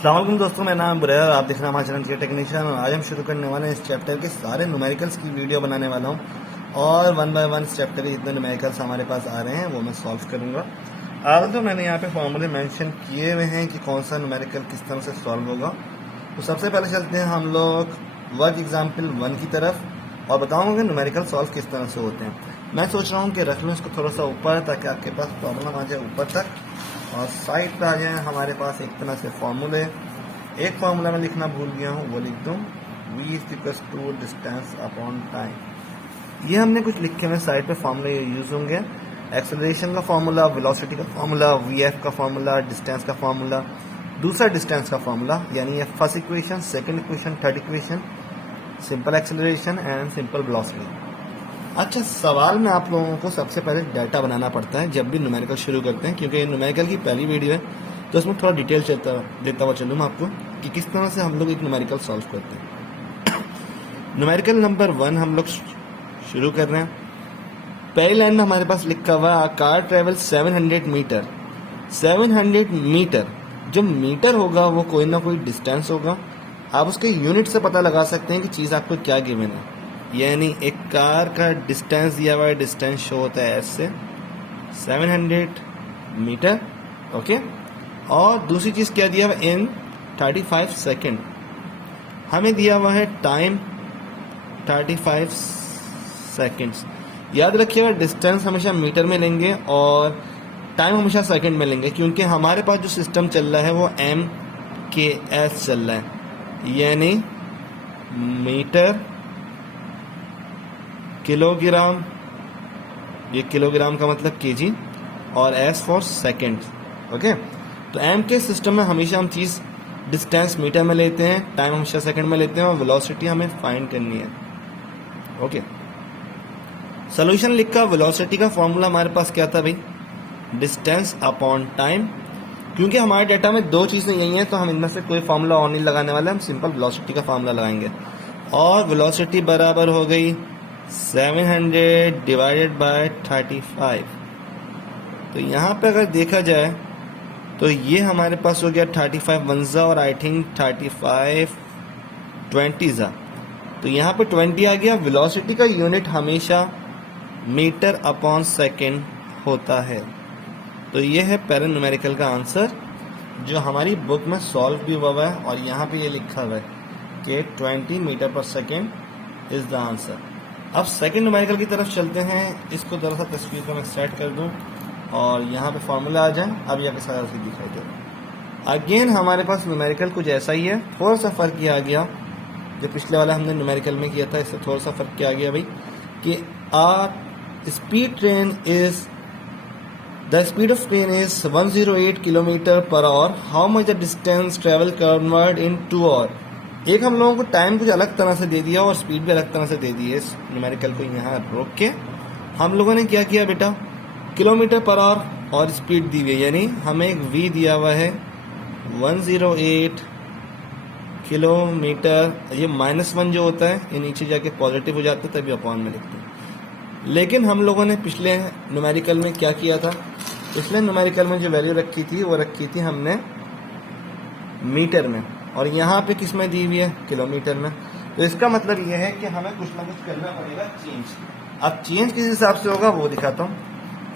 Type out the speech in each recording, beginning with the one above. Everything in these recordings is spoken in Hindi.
अस्सलाम वालेकुम दोस्तों, मेरा नाम बुरैर और आप देख रहे हैं हमारे चैनल के टेक्नीशियन। और आज हम शुरू करने वाले हैं इस चैप्टर के सारे न्यूमेरिकल्स की वीडियो बनाने वाला हूं और वन बाय वन इस चैप्टर के जितने न्यूमेरिकल्स हमारे पास आ रहे हैं वो मैं सॉल्व करूंगा। आज तो मैंने यहाँ पे फॉर्मूले मेंशन किए हुए हैं कि कौन सा न्यूमेरिकल किस तरह से सॉल्व होगा। तो सबसे पहले चलते हैं हम लोग वर्क एग्जाम्पल 1 की तरफ और बताऊंगा कि न्यूमेरिकल सॉल्व किस तरह से होते हैं। मैं सोच रहा हूँ कि रख लूँ इसको थोड़ा सा ऊपर ताकि आपके पास प्रॉब्लम आ जाए ऊपर तक, और साइड पे आ जाए हमारे पास एक तरह से फॉर्मूले। एक फार्मूला मैं लिखना भूल गया हूँ, वो लिख दूँ v equals to distance upon time. ये हमने कुछ लिखे हुए साइड पे फार्मूले यूज होंगे। एक्सेलरेशन का फार्मूला, वेलोसिटी का फार्मूला, vf का फार्मूला, डिस्टेंस का फार्मूला, दूसरा डिस्टेंस का फार्मूला, यानी ये first equation, second equation, third equation, simple acceleration and simple velocity. अच्छा, सवाल में आप लोगों को सबसे पहले डाटा बनाना पड़ता है जब भी न्यूमेरिकल शुरू करते हैं, क्योंकि ये न्यूमेरिकल की पहली वीडियो है तो इसमें थोड़ा डिटेल देता हुआ चलूँ मैं आपको कि किस तरह से हम लोग एक न्यूमेरिकल सॉल्व करते हैं। न्यूमेरिकल नंबर 1 हम लोग शुरू कर रहे हैं। पहली लाइन में हमारे पास लिखा हुआ है कार ट्रेवल 700 मीटर। 700 मीटर, जो मीटर होगा वो कोई ना कोई डिस्टेंस होगा। आप उसके यूनिट से पता लगा सकते हैं कि चीज़ आपको क्या गिवन है। यानी एक कार का डिस्टेंस दिया हुआ है, डिस्टेंस शो होता है ऐसे 700 मीटर, ओके। और दूसरी चीज़ क्या दिया हुआ है, इन 35 सेकेंड। हमें दिया हुआ है टाइम 35 सेकेंड्स। याद रखिएगा डिस्टेंस हमेशा मीटर में लेंगे और टाइम हमेशा सेकंड में लेंगे, क्योंकि हमारे पास जो सिस्टम चल रहा है वो MKS चल रहा है, यानी मीटर किलोग्राम, ये किलोग्राम का मतलब केजी, और S फॉर सेकेंड, ओके। तो M के सिस्टम में हमेशा हम चीज़ डिस्टेंस मीटर में लेते हैं, टाइम हमेशा सेकंड में लेते हैं और वेलोसिटी हमें फाइंड करनी है, ओके। सोल्यूशन लिखा, वेलोसिटी का फॉर्मूला हमारे पास क्या था भाई, डिस्टेंस अपॉन टाइम। क्योंकि हमारे डाटा में दो चीज़ें यही हैं तो हम इनमें से कोई फार्मूला और नहीं लगाने वाले, हम सिंपल वेलोसिटी का फार्मूला लगाएंगे। और वेलोसिटी बराबर हो गई 700 डिवाइडेड बाय 35। तो यहाँ पे अगर देखा जाए तो ये हमारे पास हो गया 35 वंजा और आई थिंक 35 20 जा, तो यहाँ पे 20 आ गया। वेलोसिटी का यूनिट हमेशा मीटर अपॉन सेकेंड होता है। तो ये है पैरेंट न्यूमेरिकल का आंसर जो हमारी बुक में सॉल्व भी हुआ है, और यहाँ पे ये लिखा हुआ है कि 20 metre per second is the answer. अब सेकेंड न्यूमेरिकल की तरफ चलते हैं। इसको जरा सा तस्वीर को मैं सेट कर दूं और यहाँ पे फॉर्मूला आ जाए, अब यह सारा से दिखाई दे रहा है। अगेन हमारे पास न्यूमेरिकल कुछ ऐसा ही है, थोड़ा सा फर्क ये आ गया जो पिछले वाला हमने न्यूमेरिकल में किया था, इससे थोड़ा सा फर्क क्या आ गया भाई कि speed train is the speed of train is 108 kilometre per hour. How much the distance travel convert in 2 hour. एक हम लोगों को टाइम कुछ अलग तरह से दे दिया और स्पीड भी अलग तरह से दे दी है। इस न्यूमेरिकल को यहाँ रोक के हम लोगों ने क्या किया बेटा, किलोमीटर पर आवर और स्पीड दी हुई है, यानी हमें एक v दिया हुआ है 108 किलोमीटर। ये -1 जो होता है ये नीचे जाके पॉजिटिव हो जाता है, तभी अपॉन में लिखते हैं। लेकिन हम लोगों ने पिछले न्यूमेरिकल में क्या किया था, पिछले न्यूमेरिकल में जो वैल्यू रखी थी वो रखी थी हमने मीटर में, और यहाँ पे किस में दी हुई है, किलोमीटर में। तो इसका मतलब ये है कि हमें कुछ ना कुछ करना पड़ेगा चेंज। अब चेंज किस हिसाब से होगा वो दिखाता हूँ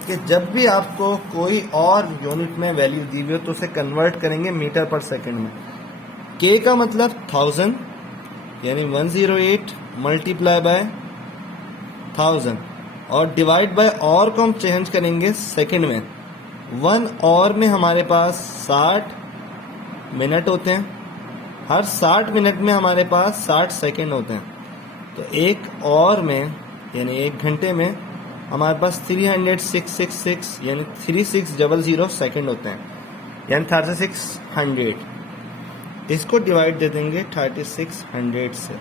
कि जब भी आपको कोई और यूनिट में वैल्यू दी हुई हो तो उसे कन्वर्ट करेंगे मीटर पर सेकंड में। K का मतलब 1000, यानी 108 मल्टीप्लाई बाय 1000 और डिवाइड बाय और को हम चेंज करेंगे सेकंड में। 1 और में हमारे पास 60 मिनट होते हैं, हर 60 मिनट में हमारे पास 60 सेकंड होते हैं। तो एक और में यानी 1 घंटे में हमारे पास 366 यानी 3600 सेकंड होते हैं, यानी 3600। इसको डिवाइड दे देंगे 3600 से,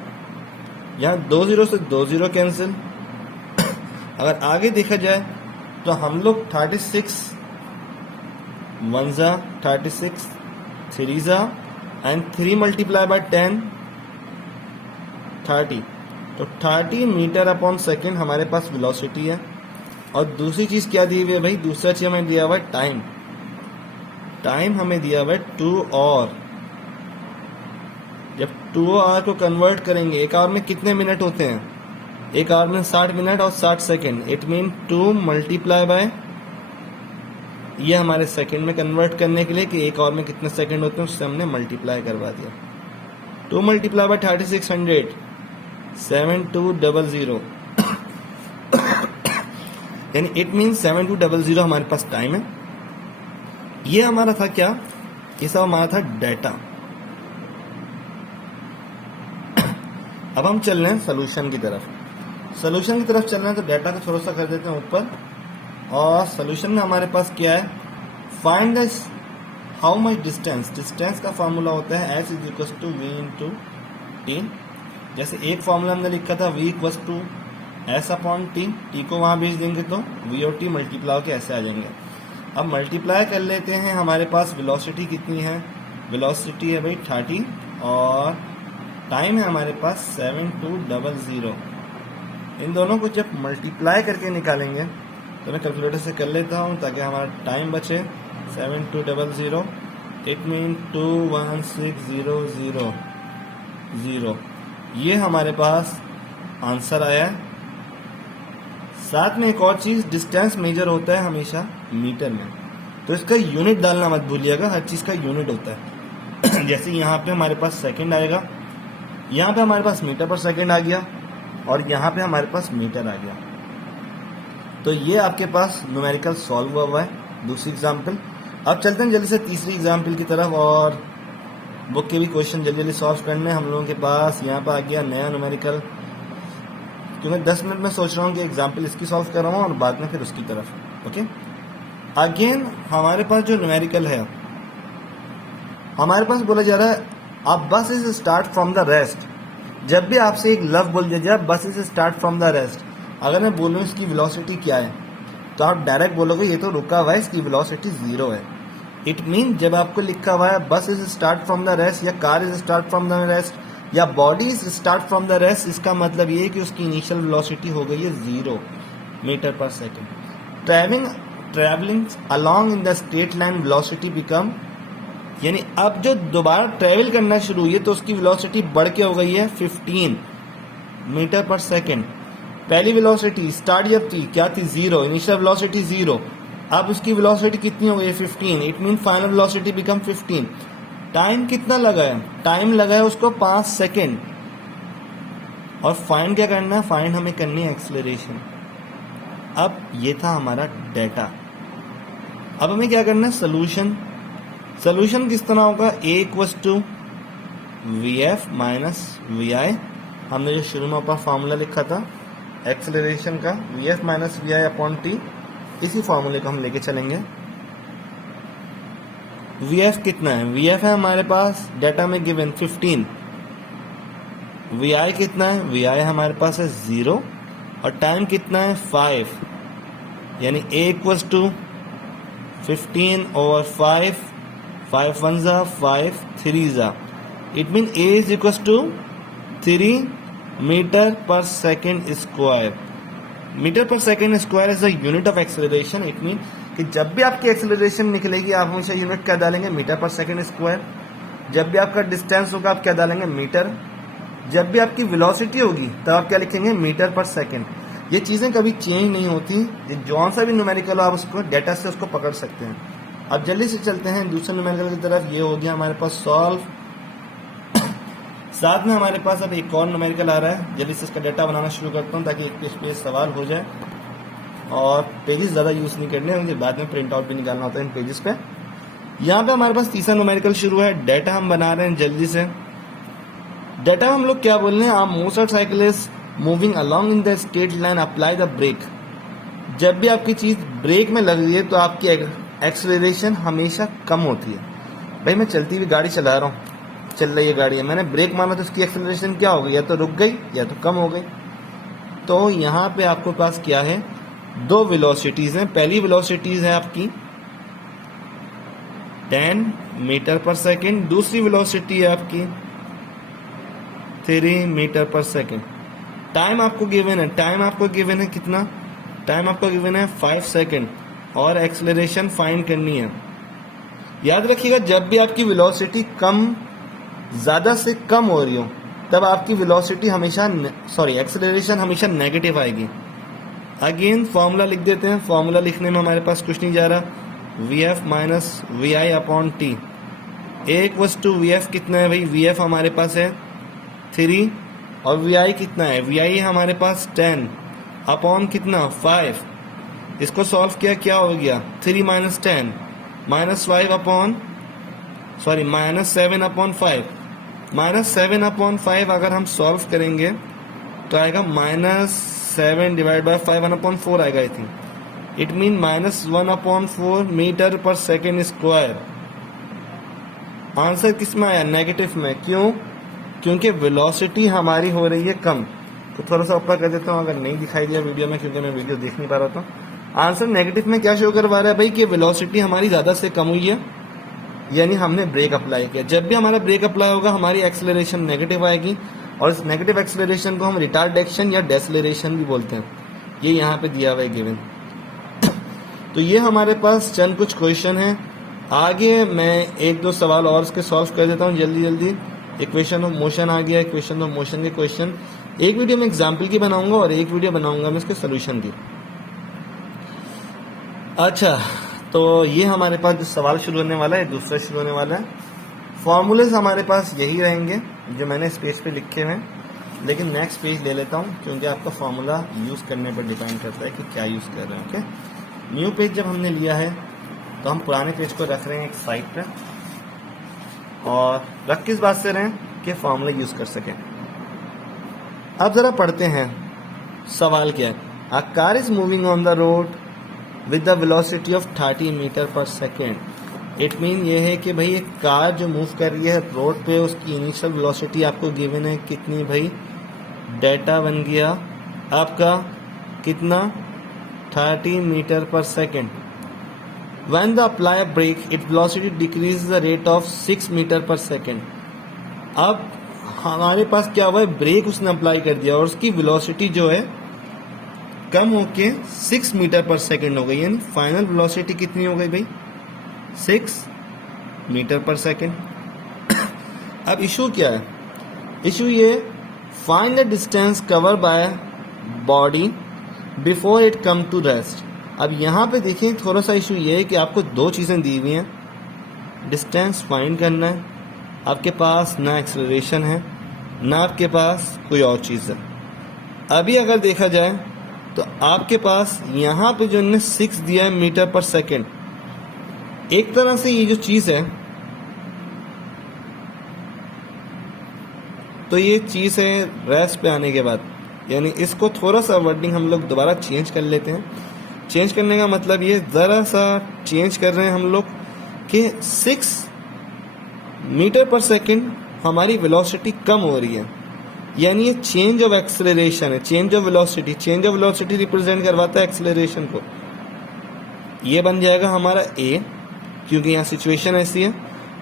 यहाँ 2 0 से 2 0 कैंसिल। अगर आगे देखा जाए तो हम लोग 36 1 36 3 एंड 3 मल्टीप्लाई बाय 10 30। तो 30 मीटर अपॉन सेकेंड हमारे पास वेलोसिटी है। और दूसरी चीज़ क्या दी हुई है भाई, दूसरा चीज़ हमें दिया हुआ है टाइम। टाइम हमें दिया हुआ है 2 और जब 2 आवर को कन्वर्ट करेंगे, 1 आवर में कितने मिनट होते हैं? 1 आवर में 60 मिनट और 60 second. It mean 2 multiply by, ये हमारे सेकेंड में कन्वर्ट करने के लिए कि 1 आवर में कितने सेकेंड होते हैं उससे हमने मल्टीप्लाई करवा दिया। 2 मल्टीप्लाई बाय 3600, 7200 यानी इट मीन 7200 हमारे पास टाइम है। ये हमारा था क्या? ये सब हमारा था डाटा। अब हम चल रहे हैं सोल्यूशन की तरफ। सोल्यूशन की तरफ चल रहे हैं तो डाटा को थोड़ा सा कर देते हैं ऊपर, और सोल्यूशन में हमारे पास क्या है? Find the how much distance. Distance का फॉर्मूला होता है S is equal to V into T. जैसे एक फॉर्मूला हमने लिखा था V equal to S upon T, T को वहां भेज देंगे तो वी और टी मल्टीप्लाई होकर ऐसे आ जाएंगे। अब मल्टीप्लाई कर लेते हैं, हमारे पास वेलोसिटी कितनी है? वेलोसिटी है भाई 30 और टाइम है हमारे पास 7200। इन दोनों को जब मल्टीप्लाई करके निकालेंगे तो मैं कैलकुलेटर से कर लेता हूँ ताकि हमारा टाइम बचे। 7200 इट मीन 216,000। ये हमारे पास आंसर आया है। साथ में एक और चीज, डिस्टेंस मेजर होता है हमेशा मीटर में, तो इसका यूनिट डालना मत भूलिएगा। हर चीज का यूनिट होता है। जैसे यहाँ पे हमारे पास सेकंड आएगा, यहाँ पे हमारे पास मीटर पर सेकंड आ गया, और यहाँ पे हमारे पास मीटर आ गया। तो ये आपके पास न्यूमेरिकल सॉल्व हुआ है, दूसरी एग्जाम्पल। अब चलते हैं जल्दी से तीसरी एग्जाम्पल की तरफ, और बुक के भी क्वेश्चन जल्दी जल्दी सॉल्व करने हम लोगों के पास। यहाँ पर आ गया नया न्यूमेरिकल, क्योंकि 10 मिनट में सोच रहा हूँ कि एग्जाम्पल इसकी सॉल्व कर रहा हूँ और बाद में फिर उसकी तरफ। ओके, अगेन हमारे पास जो न्यूमेरिकल है, हमारे पास बोला जा रहा है अब बस is start from the rest. जब भी आपसे एक लव बोल दिया जाए बस is start from the rest, अगर मैं बोलूँ इसकी वेलोसिटी क्या है तो आप डायरेक्ट बोलोगे ये तो रुका हुआ है, इसकी वेलोसिटी 0 है। इट मीन जब आपको लिखा हुआ है bus is start from the rest, या car is start from the rest, या body is start from the rest, इसका मतलब ये है कि उसकी इनिशियल वेलोसिटी हो गई है 0 metre per second. Travelling along in the straight line velocity become, यानी अब जो दोबारा ट्रेवल करना शुरू हुई है तो उसकी वेलोसिटी बढ़ के हो गई है 15 मीटर पर सेकेंड। पहली वेलोसिटी स्टार्ट जब थी क्या थी? 0, इनिशियल वेलोसिटी 0। अब उसकी वेलोसिटी कितनी हो गई है? 15। It mean final velocity become 15। Time कितना लगा है? टाइम लगा है उसको 5 सेकेंड। और फाइंड क्या करना है? फाइंड हमें करनी है एक्सेलरेशन। अब ये था हमारा डेटा। अब हमें क्या करना है? सोल्यूशन। सोल्यूशन किस तरह होगा? A equals to VF minus VI। हमने जो शुरू में ऊपर फॉर्मूला लिखा था एक्सेलरेशन का, VF minus VI upon T, इसी फॉर्मूले को हम लेके चलेंगे। VF कितना है? VF है हमारे पास डाटा में गिवन 15। VI कितना है? VI हमारे पास है 0, और टाइम कितना है? 5। यानी A इक्वल्स टू 15 ओवर 5, 5 1 जा 5 3 जा। It mean A is equals to 3 metre per second square. Metre per second square is the unit of acceleration. It mean कि जब भी आपकी एक्सेलरेशन निकलेगी आप हमेशा यूनिट क्या डालेंगे? Metre per second square. जब भी आपका डिस्टेंस होगा आप क्या डालेंगे? मीटर। जब भी आपकी वेलोसिटी होगी तब आप क्या लिखेंगे? Metre per second. ये चीजें कभी चेंज नहीं होती, ये जौन सा भी न्यूमेरिकल हो आप उसको डेटा से उसको पकड़ सकते हैं। अब जल्दी से चलते हैं दूसरे न्यूमेरिकल की तरफ। ये हो गया हमारे पास सॉल्व। साथ में हमारे पास अब एक और न्यूमेरिकल आ रहा है। जल्दी से इसका डाटा बनाना शुरू करता हूँ ताकि एक पेज पे सवाल हो जाए, और पेजेस ज़्यादा यूज़ नहीं करने, मुझे बाद में प्रिंट आउट भी निकालना होता है इन पेजेस पे। यहाँ पे हमारे पास तीसरा न्यूमेरिकल शुरू है। डाटा हम बना रहे हैं जल्दी से। डाटा हम लोग क्या बोल रहे हैं? आप motorcycle is moving along in the straight line, apply the brake. जब भी आपकी चीज़ ब्रेक में लग रही है तो आपकी एक्सेलरेशन हमेशा कम होती है। भाई मैं चलती हुई गाड़ी चला रहा हूँ, चल रही है गाड़ी है, मैंने ब्रेक मारा तो उसकी एक्सेलरेशन क्या हो गई? या तो रुक गई या तो कम हो गई। तो यहाँ पे आपके पास क्या है? 2 वेलोसिटीज हैं। पहली वेलोसिटीज है आपकी 10 मीटर पर सेकेंड, दूसरी वेलोसिटी है आपकी 3 मीटर पर सेकेंड। टाइम आपको गिवन है, टाइम आपको गिवन है कितना? टाइम आपको गिवन है 5 सेकेंड, और एक्सेलरेशन फाइंड करनी है। याद रखिएगा जब भी आपकी वेलोसिटी कम ज़्यादा से कम हो रही हो तब आपकी वेलोसिटी हमेशा एक्सेलरेशन हमेशा नेगेटिव आएगी। अगेन फॉर्मूला लिख देते हैं। फॉर्मूला लिखने में हमारे पास कुछ नहीं जा रहा। V F minus V I upon T. एक वस्तु वी एफ कितना है भाई? वी एफ हमारे पास है 3 और वी आई कितना है? वी आई है हमारे पास 10 अपॉन कितना? 5। इसको सॉल्व किया क्या हो गया? 3 minus 10 minus 5 upon minus 7 upon 5। Minus 7 upon 5 अगर हम सॉल्व करेंगे तो आएगा -7 डिवाइड बाय 5 1 अपॉन 4 आएगा I think. It mean -1 upon 4 metre per second square. Answer किस में आया? नेगेटिव में। क्यों? क्योंकि वेलोसिटी हमारी हो रही है कम। तो थोड़ा सा ऊपर कर देता हूँ अगर नहीं दिखाई दिया वीडियो में, क्योंकि मैं वीडियो देख नहीं पा रहा था। आंसर नेगेटिव में क्या शो करवा रहा है भाई? कि वेलोसिटी हमारी ज्यादा से कम हुई है, यानी हमने ब्रेक अप्लाई किया। जब भी हमारा ब्रेक अप्लाई होगा हमारी एक्सेलरेशन नेगेटिव आएगी, और इस नेगेटिव एक्सेलरेशन को हम रिटार्डेशन या डेसलेरेशन भी बोलते हैं। ये यहाँ पे दिया हुआ है गिवन। तो ये हमारे पास चंद कुछ क्वेश्चन है। आगे मैं 1-2 सवाल और इसके सॉल्व कर देता हूँ जल्दी जल्दी। इक्वेशन ऑफ मोशन आ गया। इक्वेशन ऑफ मोशन के क्वेश्चन एक वीडियो में एग्जाम्पल की बनाऊंगा और एक वीडियो बनाऊंगा मैं इसके सोल्यूशन की। अच्छा, तो ये हमारे पास जो सवाल शुरू होने वाला है, दूसरा शुरू होने वाला है। फॉर्मूलेस हमारे पास यही रहेंगे जो मैंने इस पेज पे लिखे हुए हैं, लेकिन नेक्स्ट पेज ले लेता हूँ क्योंकि आपका फॉर्मूला यूज़ करने पर डिपेंड करता है कि क्या यूज़ कर रहे हैं। ओके, न्यू पेज जब हमने लिया है तो हम पुराने पेज को रख रहे हैं एक साइड पे, और रख किस बात से रहे हैं कि फॉर्मूला यूज़ कर सकें। अब ज़रा पढ़ते हैं सवाल क्या है। A car is moving on the road with the velocity of 30 metre per second. It mean ये है कि भाई एक कार जो मूव कर रही है रोड पे, उसकी इनिशियल वेलोसिटी आपको गिवन है कितनी भाई? डेटा बन गया आपका कितना? 30 metre per second. When the apply brake, its velocity decreases the rate of 6 metre per second. अब हमारे पास क्या हुआ है? ब्रेक उसने अप्लाई कर दिया और उसकी वेलोसिटी जो है कम होके 6 मीटर पर सेकेंड हो गई, यानी फाइनल वेलोसिटी कितनी हो गई भाई? 6 मीटर पर सेकेंड। अब इशू क्या है? इशू ये, find the distance cover by body before it come to rest. अब यहाँ पे देखिए थोड़ा सा इशू ये है कि आपको 2 चीज़ें दी हुई हैं, डिस्टेंस फाइंड करना है, आपके पास ना एक्सेलरेशन है ना आपके पास कोई और चीज़ है। अभी अगर देखा जाए तो आपके पास यहाँ पे जो इन्होंने 6 दिया है मीटर पर सेकेंड, एक तरह से ये जो चीज़ है तो ये चीज़ है रेस्ट पे आने के बाद, यानी इसको थोड़ा सा वर्डिंग हम लोग दोबारा चेंज कर लेते हैं। चेंज करने का मतलब ये ज़रा सा चेंज कर रहे हैं हम लोग कि 6 मीटर पर सेकेंड हमारी वेलोसिटी कम हो रही है, यानी ये चेंज ऑफ एक्सेलरेशन है। चेंज ऑफ वेलोसिटी रिप्रेजेंट करवाता है एक्सेलरेशन को। ये बन जाएगा हमारा ए, क्योंकि यहाँ सिचुएशन ऐसी है,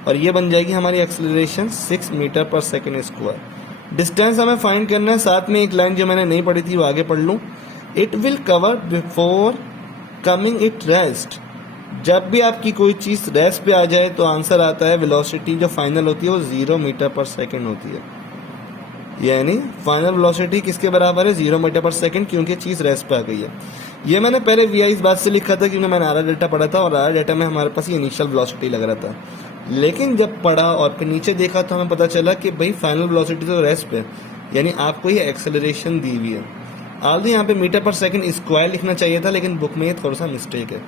और ये बन जाएगी हमारी acceleration 6 metre per second square. Distance हमें फाइंड करना है। साथ में एक लाइन जो मैंने नहीं पढ़ी थी वो आगे पढ़ लूँ। It will cover before coming it rest. जब भी आपकी कोई चीज़ रेस्ट पे आ जाए तो आंसर आता है वेलोसिटी जो फाइनल होती है वो 0 मीटर पर सेकेंड होती है, यानी फाइनल वेलोसिटी किसके बराबर है? 0 मीटर पर सेकेंड, क्योंकि चीज़ रेस्ट पे आ गई है। ये मैंने पहले वी आई इस बात से लिखा था क्योंकि मैंने आरा डेटा पढ़ा था और आरा डेटा में हमारे पास ये इनिशियल वेलोसिटी लग रहा था, लेकिन जब पढ़ा और फिर नीचे देखा तो हमें पता चला कि भाई फाइनल वेलोसिटी तो रेस्ट पे, यानी आपको ये एक्सेलरेशन दी हुई है। ऑल्दो यहाँ पे मीटर पर सेकंड स्क्वायर लिखना चाहिए था, लेकिन बुक में ये थोड़ा सा मिस्टेक है।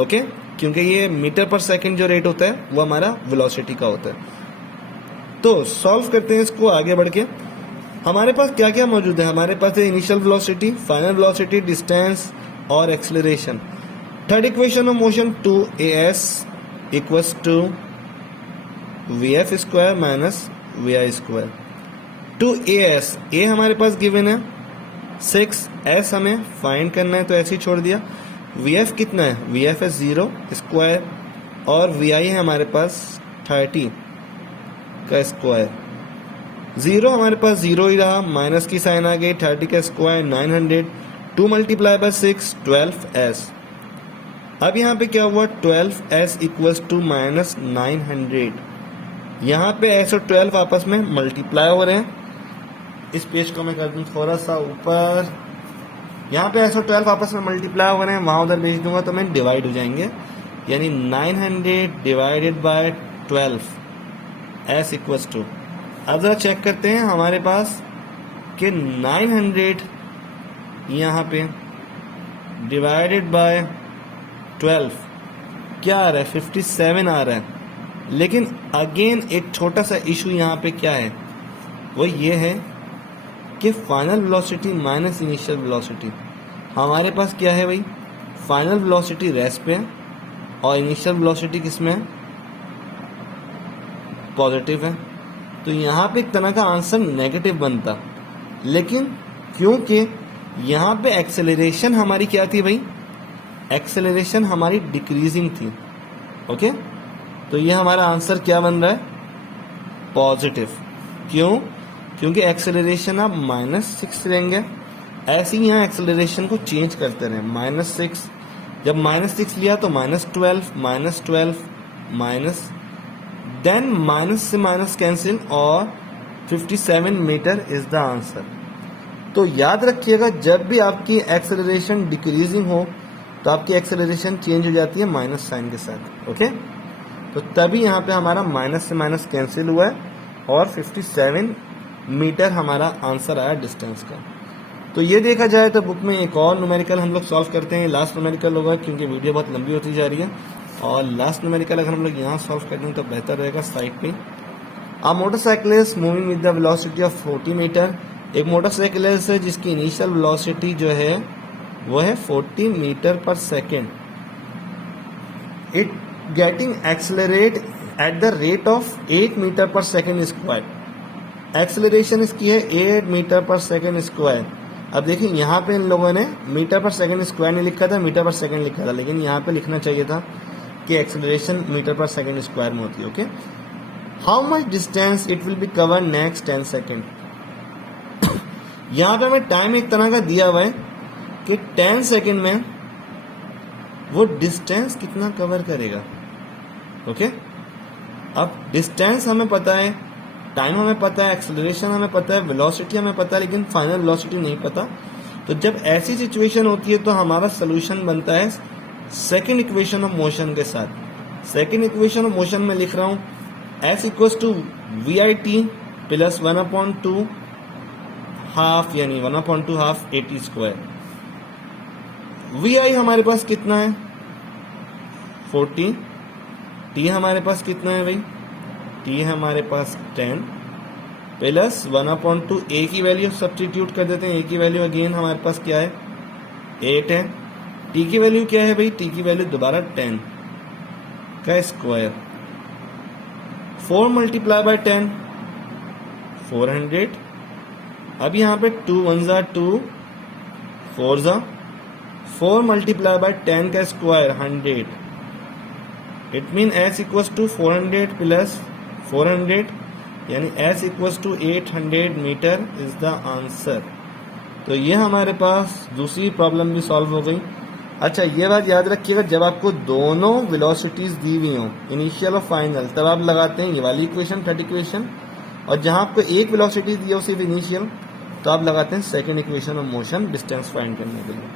ओके, क्योंकि ये मीटर पर सेकंड जो रेट होता है वो हमारा वेलोसिटी का होता है। तो सॉल्व करते हैं इसको आगे बढ़ के। हमारे पास क्या क्या मौजूद है? हमारे पास है initial velocity, final velocity, distance और acceleration. Third equation of motion 2as equals to vf square minus vi square. 2as, a हमारे पास गिवन है 6, s हमें फाइंड करना है तो ऐसे ही छोड़ दिया। vf कितना है? vf है 0 स्क्वायर, और vi है हमारे पास 30 का स्क्वायर। 0 हमारे पास 0 ही रहा, माइनस की साइन आ गई, 30 का स्क्वायर 900, 2 मल्टीप्लाई बाय 6 12s। अब यहाँ पे क्या हुआ? 12s इक्वल्स टू माइनस 900, यहाँ पे 112 आपस में मल्टीप्लाई हो रहे हैं। इस पेज को मैं कर दूं थोड़ा सा ऊपर। यहाँ पे 112 आपस में मल्टीप्लाई हो रहे हैं, वहां उधर भेज दूंगा तो मैं डिवाइड हो जाएंगे, यानी 900 divided by 12 s equals to. अब जरा चेक करते हैं हमारे पास कि 900 यहाँ पे डिवाइडेड बाय 12 क्या आ रहा है, 57 आ रहा है। लेकिन अगेन एक छोटा सा इशू यहाँ पे क्या है, वो ये है कि final velocity minus initial velocity. हमारे पास क्या है भाई, फाइनल वेलोसिटी रेस्ट पे है और इनिशियल वेलोसिटी किसमें है, पॉजिटिव है। तो यहाँ पे एक तरह का आंसर नेगेटिव बनता, लेकिन क्योंकि यहाँ पे एक्सेलरेशन हमारी क्या थी भाई, एक्सेलरेशन हमारी डिक्रीजिंग थी। ओके, तो ये हमारा आंसर क्या बन रहा है, पॉजिटिव। क्यों, क्योंकि एक्सेलरेशन आप -6 लेंगे, ऐसे ही यहाँ एक्सेलरेशन को चेंज करते रहे। -6, जब -6 लिया तो -12 माइनस, देन माइनस से माइनस कैंसिल और 57 मीटर इज द आंसर। तो याद रखिएगा जब भी आपकी एक्सेलरेशन डिक्रीजिंग हो तो आपकी एक्सेलरेशन चेंज हो जाती है माइनस साइन के साथ। ओके, तो तभी यहाँ पे हमारा माइनस से माइनस कैंसिल हुआ है और 57 मीटर हमारा आंसर आया डिस्टेंस का। तो ये देखा जाए तो बुक में एक और न्यूमेरिकल हम लोग सॉल्व करते हैं, लास्ट न्यूमेरिकल होगा क्योंकि वीडियो बहुत लंबी होती जा रही है। और लास्ट न्यूमेरिकल अगर हम लोग यहाँ सॉल्व कर दें तो बेहतर रहेगा साइड पे। A motorcycle is moving with the velocity of 40 metre. एक मोटरसाइकिल है जिसकी इनिशियल वेलोसिटी जो है वो है 40 metre per second. It getting accelerate at the rate of 8 metre per second square. Acceleration इसकी है 8 मीटर पर सेकेंड स्क्वायर। अब देखिए यहाँ पे इन लोगों ने मीटर पर सेकेंड स्क्वायर नहीं लिखा था, मीटर पर सेकेंड लिखा था, लेकिन यहाँ पे लिखना चाहिए था कि acceleration metre per second square में होती है। Okay, how much distance it will be cover next 10 second. यहाँ पे हमें टाइम एक तरह का दिया हुआ है कि 10 सेकेंड में वो डिस्टेंस कितना कवर करेगा। ओके, अब डिस्टेंस हमें पता है, टाइम हमें पता है, एक्सेलरेशन हमें पता है, वेलोसिटी हमें पता है, लेकिन फाइनल वेलोसिटी नहीं पता। तो जब ऐसी सिचुएशन होती है तो हमारा सोल्यूशन बनता है सेकेंड इक्वेशन ऑफ मोशन के साथ। सेकेंड इक्वेशन ऑफ मोशन में लिख रहा हूं s equals to VIT plus 1/2 half, यानी 1/2 हाफ AT स्क्वायर। VI हमारे पास कितना है 40, T हमारे पास कितना है भाई, T है हमारे पास 10 प्लस 1/2 A की वैल्यू सब्स्टिट्यूट कर देते हैं। A की वैल्यू अगेन हमारे पास क्या है 8 है। T की वैल्यू क्या है भाई, T की वैल्यू दोबारा 10 का स्क्वायर। 4 multiply by 10 400। अब यहाँ पे 2 1 जा 2 4 जा 4 मल्टीप्लाई बाय 10 का square 100। It mean s equals to 400 plus 400, यानी s equals to 800 metre is the answer. तो ये हमारे पास दूसरी प्रॉब्लम भी सॉल्व हो गई। अच्छा, ये बात याद रखिएगा, जब आपको दोनों वेलोसिटीज दी हुई हो इनिशियल और फाइनल, तब आप लगाते हैं ये वाली इक्वेशन, थर्ड इक्वेशन, और जहां आपको एक वेलोसिटी दी हो सिर्फ इनिशियल, तो आप लगाते हैं second equation of motion distance find करने के लिए।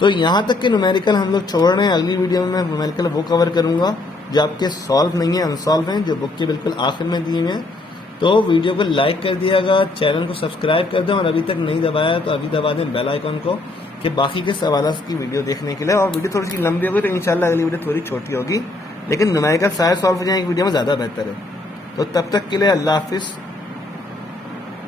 तो यहाँ तक के न्यूमेरिकल हम लोग छोड़ रहे हैं। अगली वीडियो में मैं न्यूमेरिकल वो कवर करूंगा जो आपके सॉल्व नहीं है, अनसॉल्व हैं, जो बुक के बिल्कुल आखिर में दिए हुए हैं। तो वीडियो को लाइक कर दिएगा, चैनल को सब्सक्राइब कर दें, और अभी तक नहीं दबाया तो अभी दबा दें बेल आइकन को, कि बाकी के सवालों की वीडियो देखने के लिए। और वीडियो थोड़ी सी लंबी होगी तो इंशाल्लाह अगली वीडियो थोड़ी छोटी होगी, लेकिन न्यूमेरिकल शायद सॉल्व हो जाए एक वीडियो में, ज़्यादा बेहतर है। तो तब तक के लिए अल्लाह हाफिज़।